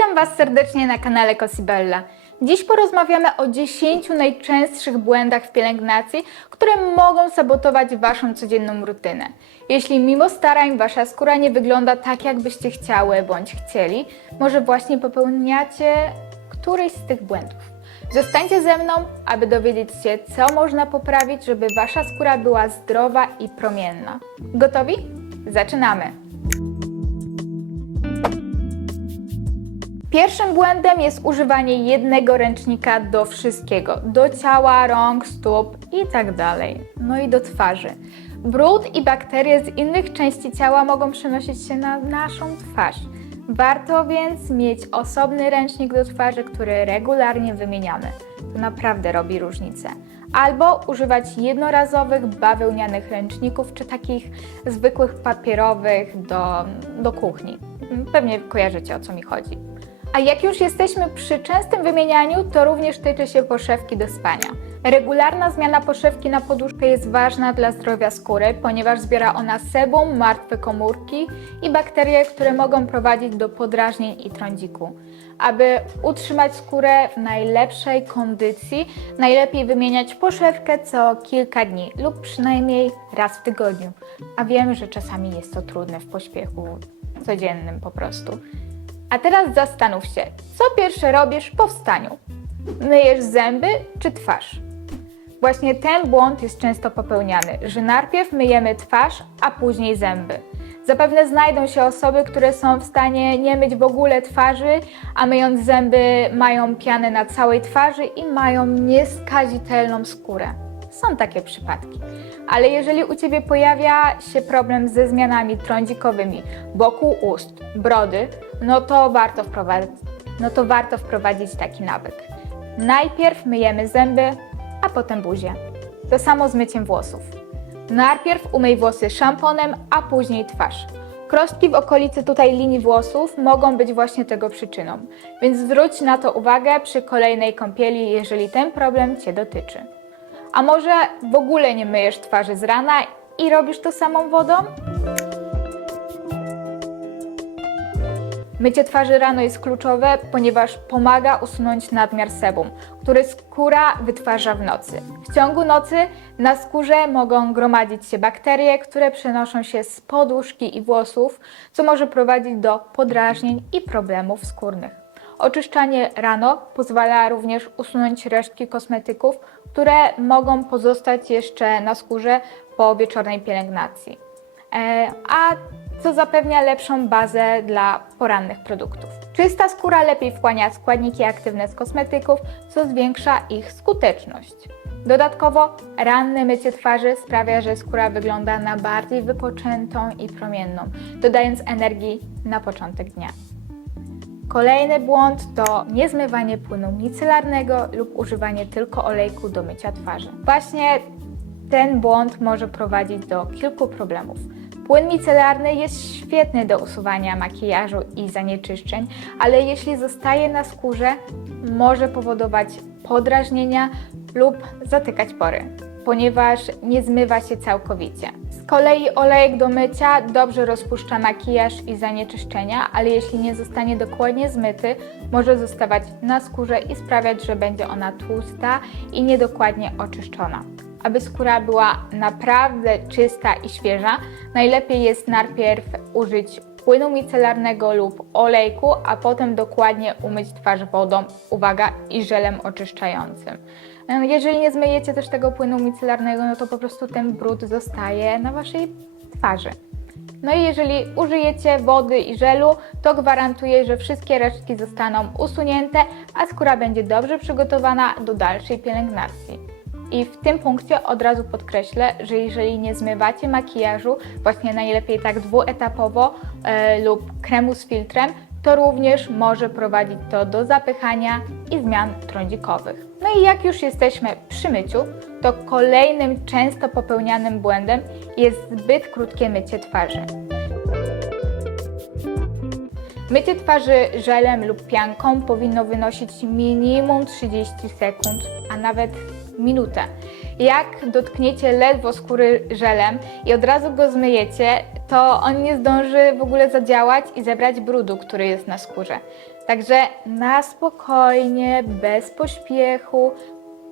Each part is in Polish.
Witam Was serdecznie na kanale Cosibella. Dziś porozmawiamy o 10 najczęstszych błędach w pielęgnacji, które mogą sabotować Waszą codzienną rutynę. Jeśli mimo starań Wasza skóra nie wygląda tak, jakbyście chciały bądź chcieli, może właśnie popełniacie któryś z tych błędów. Zostańcie ze mną, aby dowiedzieć się, co można poprawić, żeby Wasza skóra była zdrowa i promienna. Gotowi? Zaczynamy! Pierwszym błędem jest używanie jednego ręcznika do wszystkiego, do ciała, rąk, stóp i tak. No i do twarzy. Brud i bakterie z innych części ciała mogą przenosić się na naszą twarz. Warto więc mieć osobny ręcznik do twarzy, który regularnie wymieniamy. To naprawdę robi różnicę. Albo używać jednorazowych bawełnianych ręczników, czy takich zwykłych papierowych do, do kuchni. Pewnie kojarzycie o co mi chodzi. A jak już jesteśmy przy częstym wymienianiu, to również tyczy się poszewki do spania. Regularna zmiana poszewki na poduszkę jest ważna dla zdrowia skóry, ponieważ zbiera ona sebum, martwe komórki i bakterie, które mogą prowadzić do podrażnień i trądziku. Aby utrzymać skórę w najlepszej kondycji, najlepiej wymieniać poszewkę co kilka dni lub przynajmniej raz w tygodniu. A wiem, że czasami jest to trudne w pośpiechu codziennym po prostu. A teraz zastanów się, co pierwsze robisz po wstaniu? Myjesz zęby czy twarz? Właśnie ten błąd jest często popełniany, że najpierw myjemy twarz, a później zęby. Zapewne znajdą się osoby, które są w stanie nie myć w ogóle twarzy, a myjąc zęby mają pianę na całej twarzy i mają nieskazitelną skórę. Są takie przypadki. Ale jeżeli u Ciebie pojawia się problem ze zmianami trądzikowymi wokół ust, brody, no to warto wprowadzić, no to warto wprowadzić taki nawyk. Najpierw myjemy zęby, a potem buzię. To samo z myciem włosów. Najpierw umyj włosy szamponem, a później twarz. Krostki w okolicy tutaj linii włosów mogą być właśnie tego przyczyną, więc zwróć na to uwagę przy kolejnej kąpieli, jeżeli ten problem Cię dotyczy. A może w ogóle nie myjesz twarzy z rana i robisz to samą wodą? Mycie twarzy rano jest kluczowe, ponieważ pomaga usunąć nadmiar sebum, który skóra wytwarza w nocy. W ciągu nocy na skórze mogą gromadzić się bakterie, które przenoszą się z poduszki i włosów, co może prowadzić do podrażnień i problemów skórnych. Oczyszczanie rano pozwala również usunąć resztki kosmetyków, które mogą pozostać jeszcze na skórze po wieczornej pielęgnacji. E, a co zapewnia lepszą bazę dla porannych produktów. Czysta skóra lepiej wchłania składniki aktywne z kosmetyków, co zwiększa ich skuteczność. Dodatkowo ranne mycie twarzy sprawia, że skóra wygląda na bardziej wypoczętą i promienną, dodając energii na początek dnia. Kolejny błąd to niezmywanie płynu micelarnego lub używanie tylko olejku do mycia twarzy. Właśnie ten błąd może prowadzić do kilku problemów. Płyn micelarny jest świetny do usuwania makijażu i zanieczyszczeń, ale jeśli zostaje na skórze, może powodować podrażnienia lub zatykać pory, ponieważ nie zmywa się całkowicie. Z kolei olejek do mycia dobrze rozpuszcza makijaż i zanieczyszczenia, ale jeśli nie zostanie dokładnie zmyty, może zostawać na skórze i sprawiać, że będzie ona tłusta i niedokładnie oczyszczona. Aby skóra była naprawdę czysta i świeża, najlepiej jest najpierw użyć płynu micelarnego lub olejku, a potem dokładnie umyć twarz wodą, uwaga, i żelem oczyszczającym. Jeżeli nie zmyjecie też tego płynu micelarnego, no to po prostu ten brud zostaje na waszej twarzy. No i jeżeli użyjecie wody i żelu, to gwarantuję, że wszystkie resztki zostaną usunięte, a skóra będzie dobrze przygotowana do dalszej pielęgnacji. I w tym punkcie od razu podkreślę, że jeżeli nie zmywacie makijażu, właśnie najlepiej tak dwuetapowo e, lub kremu z filtrem, to również może prowadzić to do zapychania i zmian trądzikowych. No i jak już jesteśmy przy myciu, to kolejnym często popełnianym błędem jest zbyt krótkie mycie twarzy. Mycie twarzy żelem lub pianką powinno wynosić minimum 30 sekund, a nawet minutę. Jak dotkniecie ledwo skóry żelem i od razu go zmyjecie, to on nie zdąży w ogóle zadziałać i zebrać brudu, który jest na skórze. Także na spokojnie, bez pośpiechu,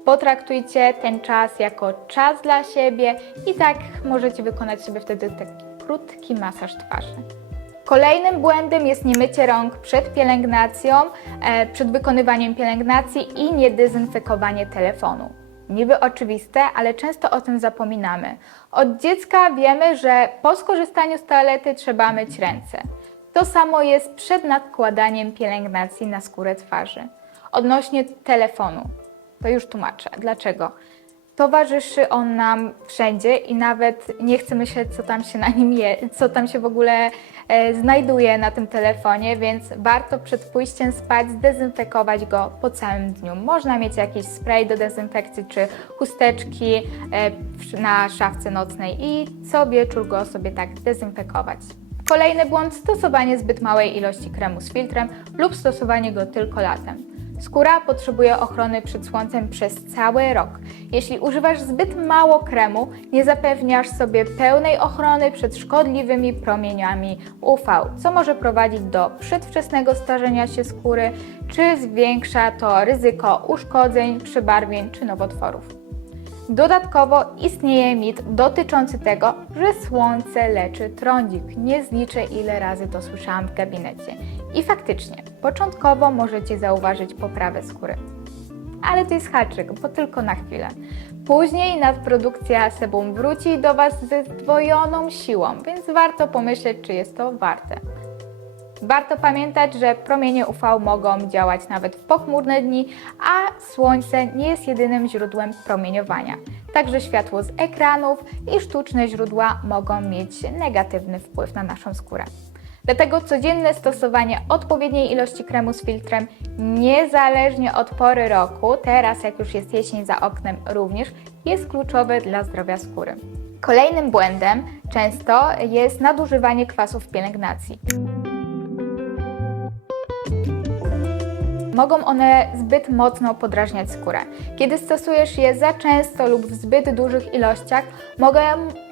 potraktujcie ten czas jako czas dla siebie i tak możecie wykonać sobie wtedy taki krótki masaż twarzy. Kolejnym błędem jest niemycie rąk przed pielęgnacją, e, przed wykonywaniem pielęgnacji i niedezynfekowanie telefonu. Niby oczywiste, ale często o tym zapominamy. Od dziecka wiemy, że po skorzystaniu z toalety trzeba myć ręce. To samo jest przed nakładaniem pielęgnacji na skórę twarzy. Odnośnie telefonu, to już tłumaczę. Dlaczego? Towarzyszy on nam wszędzie i nawet nie chcę myśleć, co tam się na nim je, co tam się w ogóle e, znajduje na tym telefonie, więc warto przed pójściem spać zdezynfekować go po całym dniu. Można mieć jakiś spray do dezynfekcji czy chusteczki e, na szafce nocnej i co wieczór go sobie tak dezynfekować. Kolejny błąd stosowanie zbyt małej ilości kremu z filtrem lub stosowanie go tylko latem. Skóra potrzebuje ochrony przed słońcem przez cały rok. Jeśli używasz zbyt mało kremu, nie zapewniasz sobie pełnej ochrony przed szkodliwymi promieniami UV, co może prowadzić do przedwczesnego starzenia się skóry, czy zwiększa to ryzyko uszkodzeń, przebarwień czy nowotworów. Dodatkowo istnieje mit dotyczący tego, że słońce leczy trądzik. Nie zliczę ile razy to słyszałam w gabinecie. I faktycznie, początkowo możecie zauważyć poprawę skóry. Ale to jest haczyk, bo tylko na chwilę. Później nadprodukcja sebum wróci do Was ze zdwojoną siłą, więc warto pomyśleć, czy jest to warte. Warto pamiętać, że promienie UV mogą działać nawet w pochmurne dni, a słońce nie jest jedynym źródłem promieniowania. Także światło z ekranów i sztuczne źródła mogą mieć negatywny wpływ na naszą skórę. Dlatego codzienne stosowanie odpowiedniej ilości kremu z filtrem, niezależnie od pory roku, teraz jak już jest jesień za oknem również, jest kluczowe dla zdrowia skóry. Kolejnym błędem często jest nadużywanie kwasów pielęgnacji. Mogą one zbyt mocno podrażniać skórę. Kiedy stosujesz je za często lub w zbyt dużych ilościach, mogą,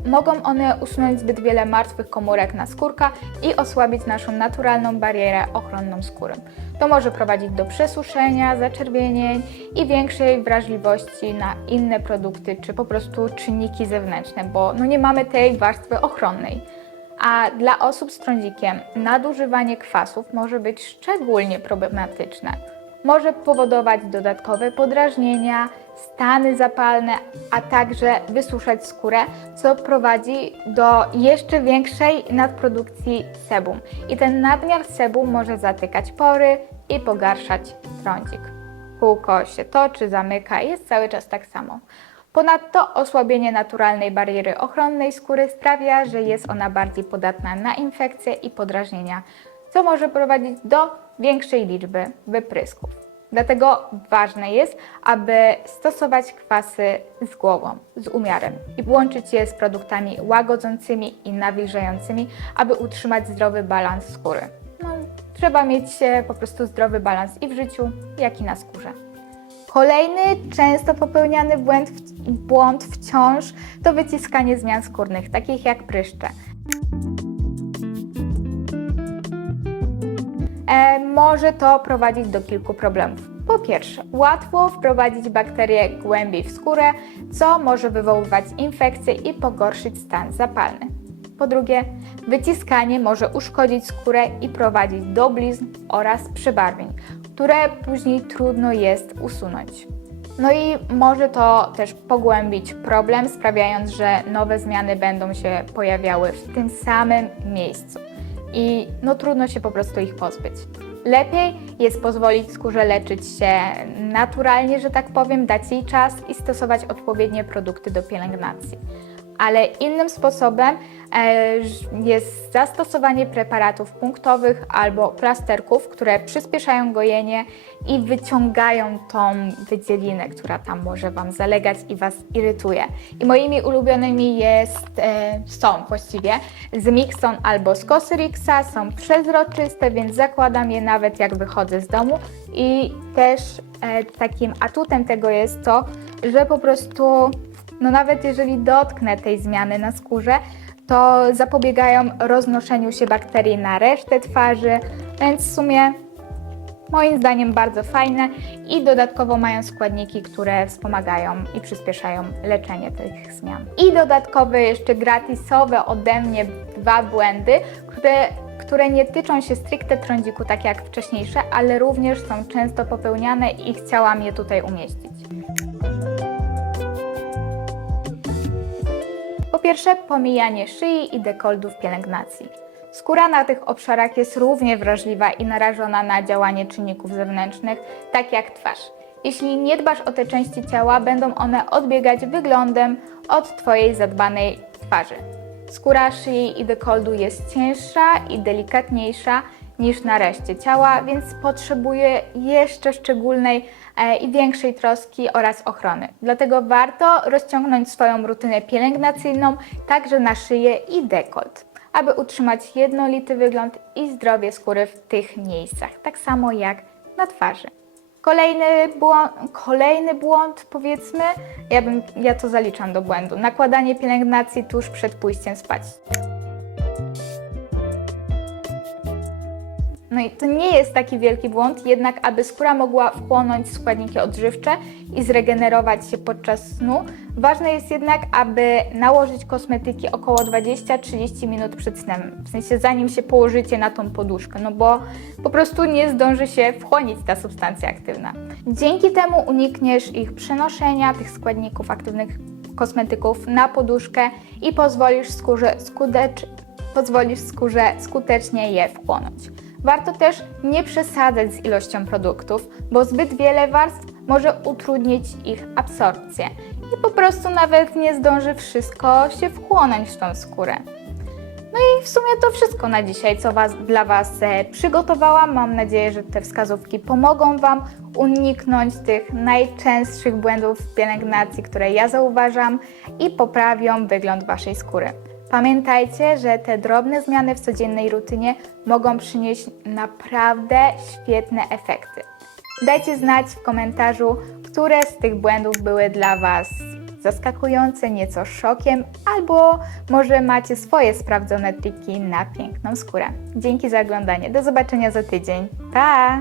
mogą one usunąć zbyt wiele martwych komórek na skórka i osłabić naszą naturalną barierę ochronną skóry. To może prowadzić do przesuszenia, zaczerwienień i większej wrażliwości na inne produkty czy po prostu czynniki zewnętrzne, bo no nie mamy tej warstwy ochronnej. A dla osób z trądzikiem nadużywanie kwasów może być szczególnie problematyczne. Może powodować dodatkowe podrażnienia, stany zapalne, a także wysuszać skórę, co prowadzi do jeszcze większej nadprodukcji sebum. I ten nadmiar sebum może zatykać pory i pogarszać trądzik. Kółko się toczy, zamyka i jest cały czas tak samo. Ponadto osłabienie naturalnej bariery ochronnej skóry sprawia, że jest ona bardziej podatna na infekcje i podrażnienia, co może prowadzić do większej liczby wyprysków. Dlatego ważne jest, aby stosować kwasy z głową, z umiarem i łączyć je z produktami łagodzącymi i nawilżającymi, aby utrzymać zdrowy balans skóry. No, trzeba mieć e, po prostu zdrowy balans i w życiu, jak i na skórze. Kolejny często popełniany błąd, błąd wciąż to wyciskanie zmian skórnych, takich jak pryszcze. E, może to prowadzić do kilku problemów. Po pierwsze, łatwo wprowadzić bakterie głębiej w skórę, co może wywoływać infekcje i pogorszyć stan zapalny. Po drugie, wyciskanie może uszkodzić skórę i prowadzić do blizn oraz przebarwień, które później trudno jest usunąć. No i może to też pogłębić problem, sprawiając, że nowe zmiany będą się pojawiały w tym samym miejscu. I no trudno się po prostu ich pozbyć. Lepiej jest pozwolić skórze leczyć się naturalnie, że tak powiem, dać jej czas i stosować odpowiednie produkty do pielęgnacji. Ale innym sposobem e, jest zastosowanie preparatów punktowych albo plasterków, które przyspieszają gojenie i wyciągają tą wydzielinę, która tam może Wam zalegać i Was irytuje. I moimi ulubionymi jest, e, są właściwie z Mixon albo z Cosrxa, są przezroczyste, więc zakładam je nawet jak wychodzę z domu i też e, takim atutem tego jest to, że po prostu no nawet jeżeli dotknę tej zmiany na skórze, to zapobiegają roznoszeniu się bakterii na resztę twarzy, więc w sumie moim zdaniem bardzo fajne i dodatkowo mają składniki, które wspomagają i przyspieszają leczenie tych zmian. I dodatkowe jeszcze gratisowe ode mnie dwa błędy, które które nie tyczą się stricte trądziku, tak jak wcześniejsze, ale również są często popełniane i chciałam je tutaj umieścić. Pierwsze, pomijanie szyi i dekoldu w pielęgnacji. Skóra na tych obszarach jest równie wrażliwa i narażona na działanie czynników zewnętrznych, tak jak twarz. Jeśli nie dbasz o te części ciała, będą one odbiegać wyglądem od Twojej zadbanej twarzy. Skóra szyi i dekoldu jest cięższa i delikatniejsza niż na reszcie ciała, więc potrzebuje jeszcze szczególnej e, i większej troski oraz ochrony. Dlatego warto rozciągnąć swoją rutynę pielęgnacyjną także na szyję i dekolt, aby utrzymać jednolity wygląd i zdrowie skóry w tych miejscach, tak samo jak na twarzy. Kolejny błąd, kolejny błąd, powiedzmy, ja, bym, ja to zaliczam do błędu. Nakładanie pielęgnacji tuż przed pójściem spać. No i to nie jest taki wielki błąd, jednak aby skóra mogła wchłonąć składniki odżywcze i zregenerować się podczas snu, ważne jest jednak, aby nałożyć kosmetyki około 20-30 minut przed snem. W sensie zanim się położycie na tą poduszkę, no bo po prostu nie zdąży się wchłonić ta substancja aktywna. Dzięki temu unikniesz ich przenoszenia, tych składników aktywnych kosmetyków na poduszkę i pozwolisz skórze pozwolisz skórze skutecznie je wchłonąć. Warto też nie przesadzać z ilością produktów, bo zbyt wiele warstw może utrudnić ich absorpcję i po prostu nawet nie zdąży wszystko się wchłonąć w tą skórę. No i w sumie to wszystko na dzisiaj, co was, dla Was e, przygotowałam. Mam nadzieję, że te wskazówki pomogą Wam uniknąć tych najczęstszych błędów w pielęgnacji, które ja zauważam i poprawią wygląd Waszej skóry. Pamiętajcie, że te drobne zmiany w codziennej rutynie mogą przynieść naprawdę świetne efekty. Dajcie znać w komentarzu, które z tych błędów były dla Was zaskakujące, nieco szokiem, albo może macie swoje sprawdzone triki na piękną skórę. Dzięki za oglądanie. Do zobaczenia za tydzień. Pa!